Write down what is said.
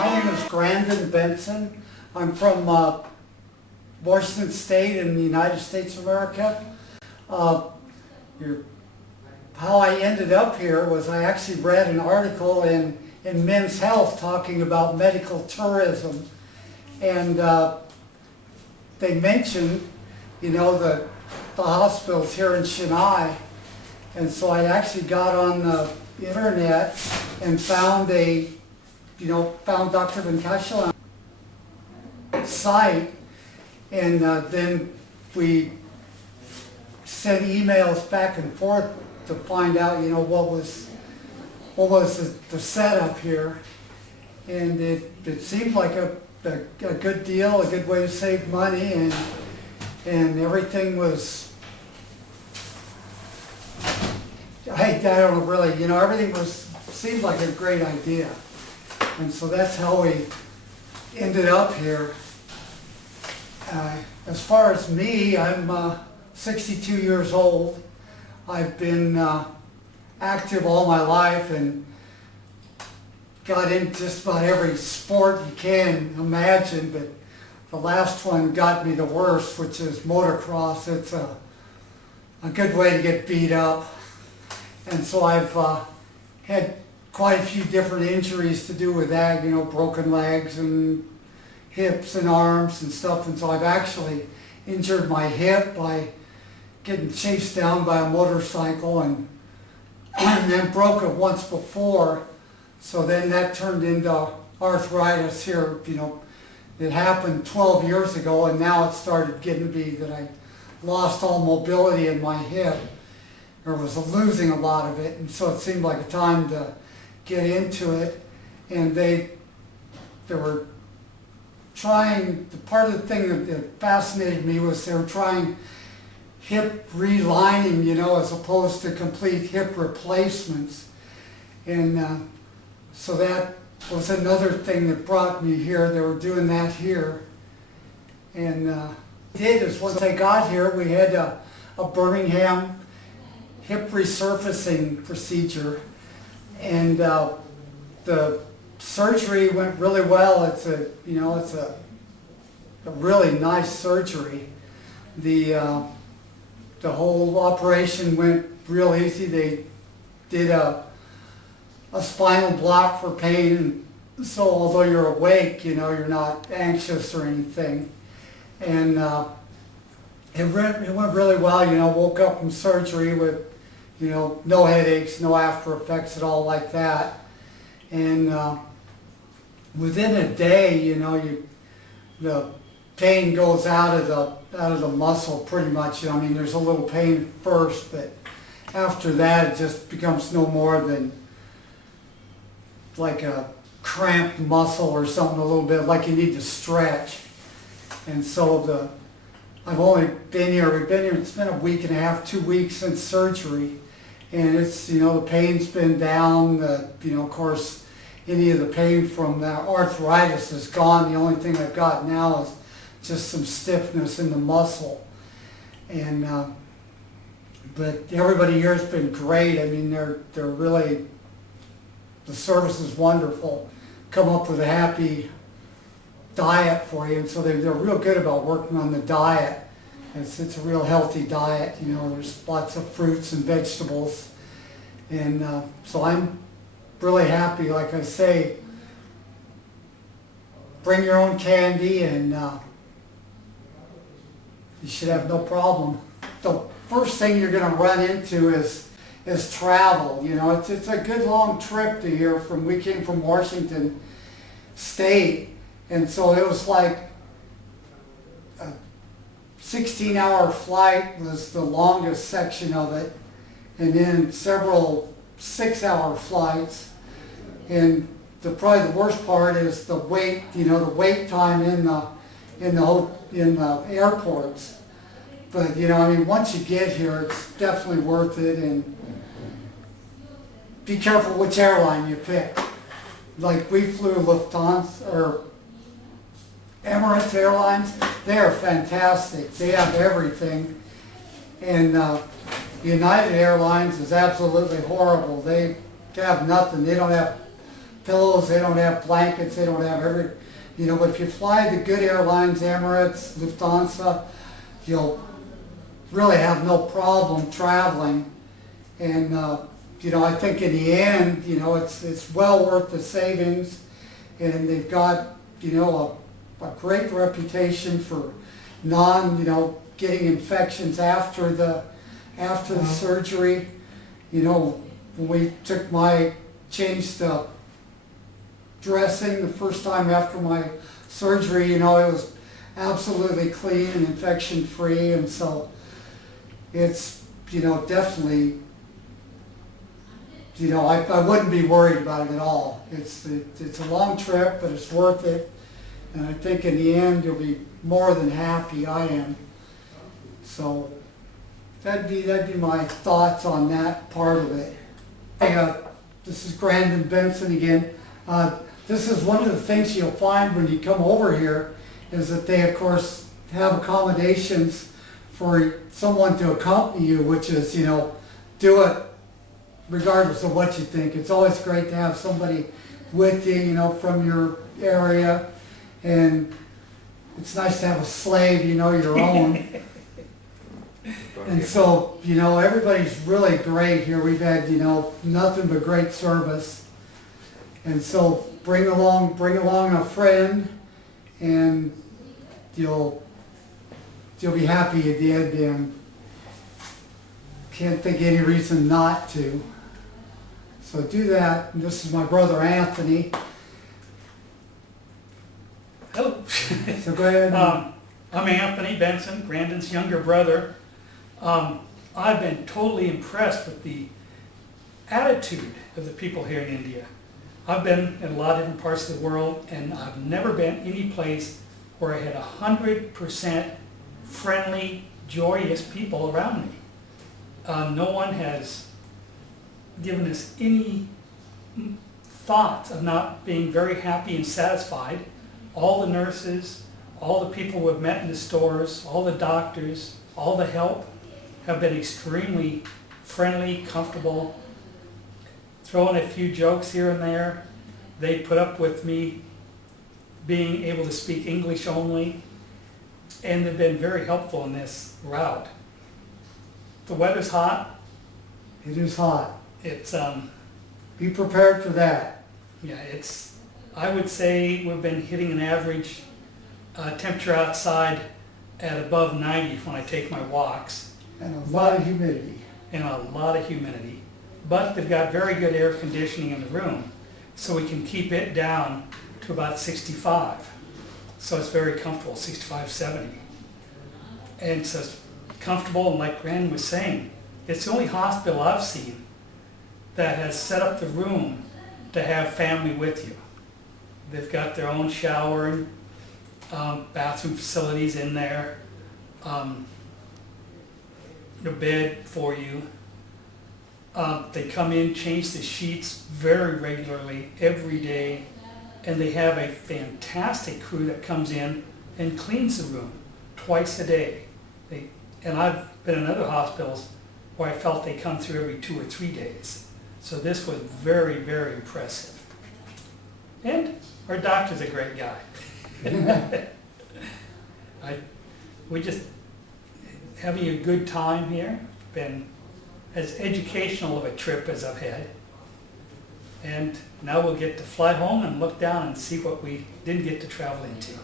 My name is Grandin Benson. I'm from Washington State in the United States of America. How I ended up here was I actually read an article in Men's Health talking about medical tourism, and they mentioned, the hospitals here in Chennai, and so I actually got on the internet and found Dr. Venkatachalam's site, and then we sent emails back and forth to find out, what was the setup here, and it seemed like a good deal, a good way to save money, and everything was. I don't know really, everything seemed like a great idea, and so that's how we ended up here. As far as me, I'm 62 years old. I've been active all my life and got in just about every sport you can imagine, but the last one got me the worst, which is motocross. It's a good way to get beat up. And so I've had quite a few different injuries to do with that, broken legs and hips and arms and stuff. And so I've actually injured my hip by getting chased down by a motorcycle and then broke it once before. So then that turned into arthritis here. It happened 12 years ago, and now it started getting to be that I lost all mobility in my hip, or was losing a lot of it, and so it seemed like a time to get into it. And they were trying, part of the thing that fascinated me was they were trying hip relining, as opposed to complete hip replacements. And so that was another thing that brought me here. They were doing that here. And once I got here, we had a Birmingham Hip resurfacing procedure, and the surgery went really well. It's a really nice surgery. The whole operation went real easy. They did a spinal block for pain, so although you're awake, you're not anxious or anything. And it went really well. Woke up from surgery with no headaches, no after effects at all like that. And within a day, the pain goes out of the muscle pretty much. There's a little pain at first, but after that, it just becomes no more than like a cramped muscle or something, a little bit like you need to stretch. And so I've only been here, it's been a week and a half, 2 weeks since surgery. And it's, the pain's been down, of course, any of the pain from the arthritis is gone. The only thing I've got now is just some stiffness in the muscle. And, but everybody here has been great. They're really, the service is wonderful. Come up with a happy diet for you, and so they're real good about working on the diet. It's a real healthy diet. There's lots of fruits and vegetables, and so I'm really happy. Like I say, bring your own candy, and you should have no problem. The first thing you're going to run into is travel. It's a good long trip to here. We came from Washington State, and so it was like 16-hour flight was the longest section of it, and then several 6-hour flights. And probably the worst part is the wait, the wait time in the airports. But once you get here, it's definitely worth it. And be careful which airline you pick. Like we flew Lufthansa or Emirates Airlines. They are fantastic. They have everything. And United Airlines is absolutely horrible. They have nothing. They don't have pillows, they don't have blankets, they don't have but if you fly the good airlines, Emirates, Lufthansa, you'll really have no problem traveling. And, I think in the end, it's well worth the savings. And they've got, a great reputation for getting infections after the surgery. When we changed the dressing the first time after my surgery, it was absolutely clean and infection free, and so it's, definitely, I wouldn't be worried about it at all. It's a long trip, but it's worth it, and I think in the end you'll be more than happy. I am. So that'd be my thoughts on that part of it. Hey, this is Brandon Benson again. This is one of the things you'll find when you come over here, is that they of course have accommodations for someone to accompany you, which is, do it regardless of what you think. It's always great to have somebody with you, from your area, and it's nice to have a slave, your own. And so, everybody's really great here. We've had, nothing but great service. And so bring along a friend, and you'll be happy at the end, and can't think of any reason not to. So do that. And this is my brother Anthony. Hello. So go ahead. I'm Anthony Benson, Brandon's younger brother. I've been totally impressed with the attitude of the people here in India. I've been in a lot of different parts of the world, and I've never been any place where I had 100% friendly, joyous people around me. No one has given us any thought of not being very happy and satisfied. All the nurses, all the people we've met in the stores, all the doctors, all the help have been extremely friendly, comfortable, throwing a few jokes here and there. They put up with me being able to speak English only, and they've been very helpful in this route. The weather's hot. It is hot. It's be prepared for that. Yeah, I would say we've been hitting an average temperature outside at above 90 when I take my walks. And a lot of humidity. And a lot of humidity. But they've got very good air conditioning in the room, so we can keep it down to about 65. So it's very comfortable, 65, 70. And so it's comfortable, and like Brandon was saying, it's the only hospital I've seen that has set up the room to have family with you. They've got their own shower and bathroom facilities in there, the bed for you. They come in, change the sheets very regularly, every day, and they have a fantastic crew that comes in and cleans the room twice a day. And I've been in other hospitals where I felt they come through every 2 or 3 days. So this was very, very impressive. And our doctor's a great guy. We just having a good time here. Been as educational of a trip as I've had. And now we'll get to fly home and look down and see what we didn't get to travel into.